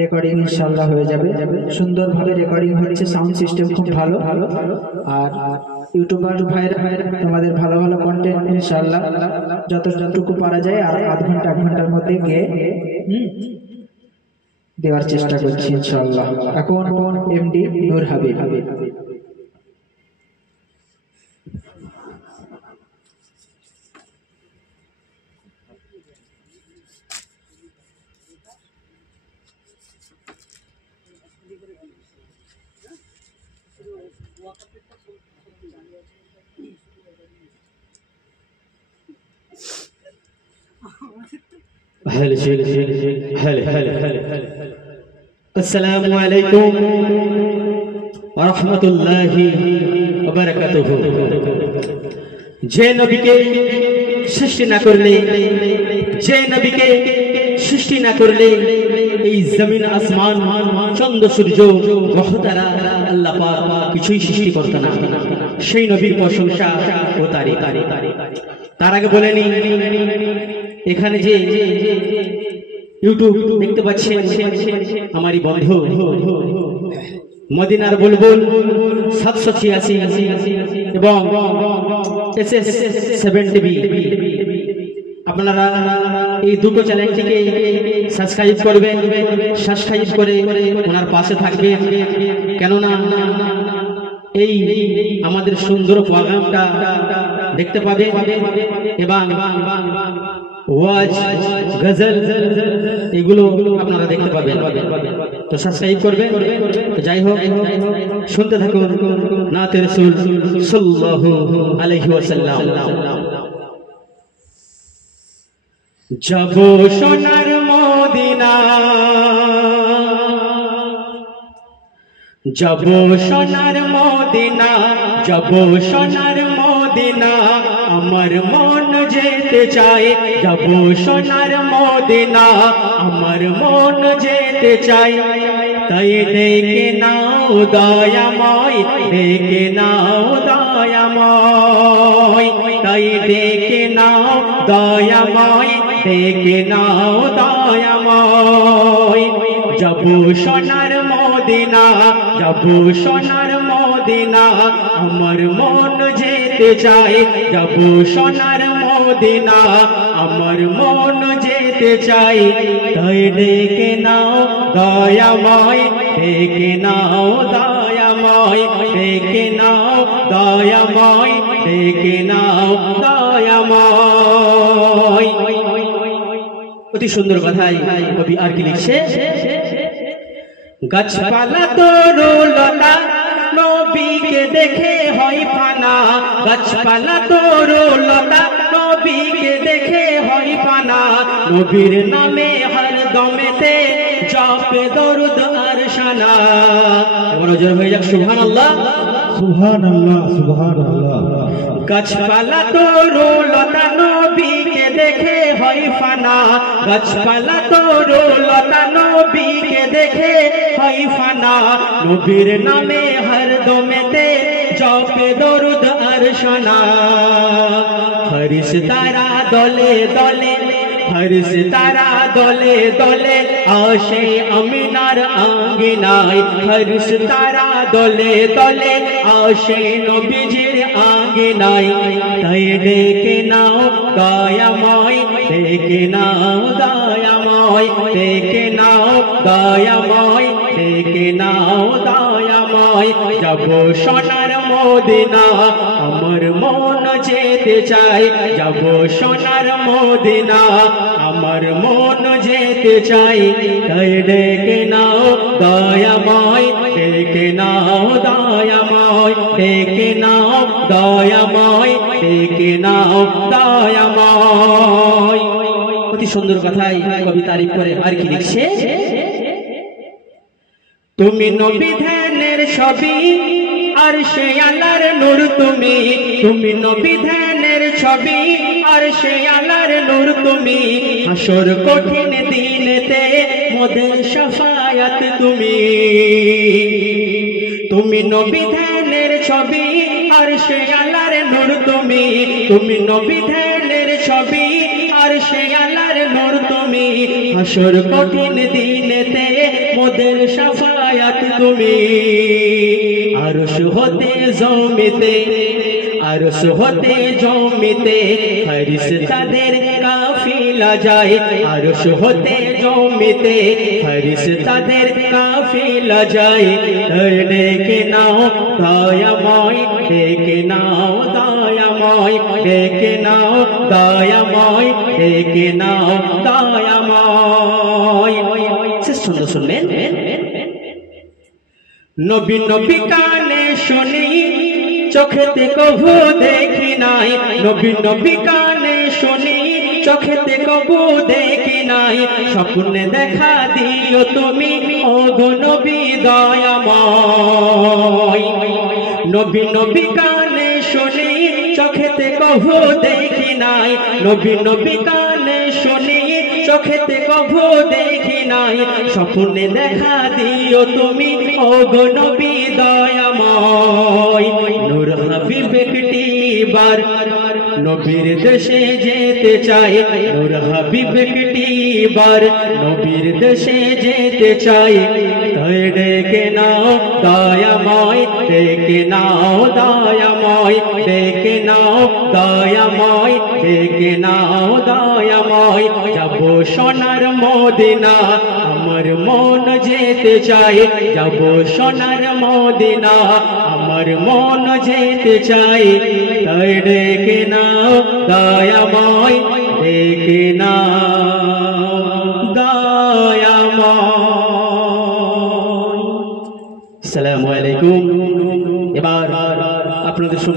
Recording ইনশাআল্লাহ হয়ে যাবে, সুন্দরভাবে রেকর্ডিং হচ্ছে, সাউন্ড সিস্টেম খুব ভালো। আর ইউটিউবার ভাইরা তোমাদের ভালো ভালো কন্টেন্ট ইনশাআল্লাহ যতটুকু পারা যায় আর আধ ঘন্টা 1 ঘন্টার মধ্যে গিয়ে দেওয়ার চেষ্টা করছি ইনশাআল্লাহ। এখন এমডি নূর হাবিব। अस्सलामु अलैकुम व रहमतुल्लाहि व बाराकातुहू। যে নবীকে সৃষ্টি না করলে, যে নবীকে সৃষ্টি না করলে এই জমিন আসমান চন্দ্র সূর্য গ্রহ তারা আল্লাহ পাক কিছুই সৃষ্টি করত না। সেই নবীর প্রশংসা ও তারিফ। তার আগে বলেনি এখানে যে ইউটিউব দেখতে পাচ্ছেন আমারই বন্ধু মদিনার বুলবুল 786 এবং SS7TV, আপনারা এই দুটো চ্যানেলটিকে সাবস্ক্রাইব করবেন, সাবস্ক্রাইব করে ওনার পাশে থাকবেন। কেননা এই আমাদের সুন্দর প্রোগ্রামটা দেখতে পাবেন এবং ওয়াজ গজল এগুলো আপনারা দেখতে পাবেন। তো সাবস্ক্রাইব করবেন। তো যাই হোক, শুনতে থাকুন নাতে রাসূল সাল্লাল্লাহু আলাইহি ওয়াসাল্লাম। যাব সোনার মদিনা, যাব সোনার মদিনা, যাব সোনার মদিনা, আমার মন যেতে চায়। যাব সোনার মদিনা, আমার মন যেতে চায়। তাই ডেকে নাও দয়াময়, ডেকে নাও দয়াময়, তাই ডেকে নাও দয়াময়, ডেকে নাও দয়াময়। যাব সোনার মদিনা, যাব সোনার মদিনা, আমার মন যেতে চায়। যাব সোনার মদিনা, আমার মন যেতে চায়। তাই ডেকে নাও দয়াময়, ডেকে নাও দয়াময়, ডেকে নাও দয়াময়, ডেকে নাও দয়াময়। অতি সুন্দর কথাই কবি আর কি লিখছে, গাছপালা তরুলতা নবীকে দেখে হয় ফানা, গাছপালা তরুলতা নবীকে দেখে হয় ফানা। নবীর নামে হর দমেতে জপে দরুদ আর শানা। বড় জোর হয়ে যাক সুবহানাল্লাহ, সুবহানাল্লাহ, সুবহানাল্লাহ। গাছপালা তরুলতা নবীকে দেখে হয় ফানা, গাছপালা তরুলতা নবীকে দেখে হয় ফানা। নবীর নামে হর দমেতে জপে দরুদ আর শানা। ফেরেশতারা দলে দলে, ফেরেশতারা দলে দলে আসে আমিনার আঙ্গিনায়। ফেরেশতারা দলে দলে আসে নবীজির আঙ্গিনায়। তাই ডেকে নাও দয়াময়, ডেকে নাও দয়াময়, ডেকে নাও দয়াময়, ডেকে নাও দয়াময়। যাব সোনার মদিনা, আমার মন যেতে চায়। যাব সোনার মদিনা, আমার মন যেতে চাই। তাই ডেকে নাও দয়াময়, ডেকে নাও দয়াময়, ডেকে নাও দয়াময়, ডেকে নাও দয়াময়। অতি সুন্দর কথাই কবি তারিফ করে আর কি লিখছে, তুমি নবী ধ্যানের ছবি আর সে আল্লাহর নূর তুমি। তুমি নবী ধ্যানের ছবি আর সে আল্লাহর নূর তুমি। হাসর কঠিন দিনেতে মোদের শাফায়াত তুমি। তুমি নবী ধ্যানের ছবি আর সে আল্লাহর নূর তুমি। তুমি নবী ধ্যানের ছবি আর সে আল্লাহর নূর তুমি। হাসর কঠিন দিনেতে মোদের শাফায়াত তুমি আরশ হতে জমিতে আরশ হতে জমিতে ফেরেশতাদের কাফিলা যায় আরশ হতে জমিতে ফেরেশতাদের কাফিলা যায় ডেকে নাও দয়াময় ডেকে নাও দয়াময় ডেকে নাও দয়াময় ডেকে নাও দয়াময় শেষ ছন্দ শুনলেন নবী নবী কানে শুনি চোখেতে কভু দেখি নাই নবী নবী কানে শুনি চোখেতে কভু দেখি নাই স্বপ্নে দেখা দিও তুমি ওগো নবী দয়াময় নবী নবী কানে শুনি চোখেতে কভু দেখি নাই নবী নবী কানে শুনি চোখেতে কভু দেখি নাই স্বপ্নে দেখা দিও তুমি ওগো নবী দয়াময় নূর হাবিব একটি বার নবীর দেশে যেতে চাই নূর হাবিব একটি বার নবীর দেশে যেতে চাই তাই ডেকে নাও দয়াময় ডেকে নাও দয়াময় ডেকে নাও দয়াময় ডেকে নাও দয়াময় যাব সোনার মদিনা আমার মন যেতে চাই যাব সোনার মদিনা আমার মন যেতে চাই তাই ডেকে নাও দয়াময় ডেকে নাও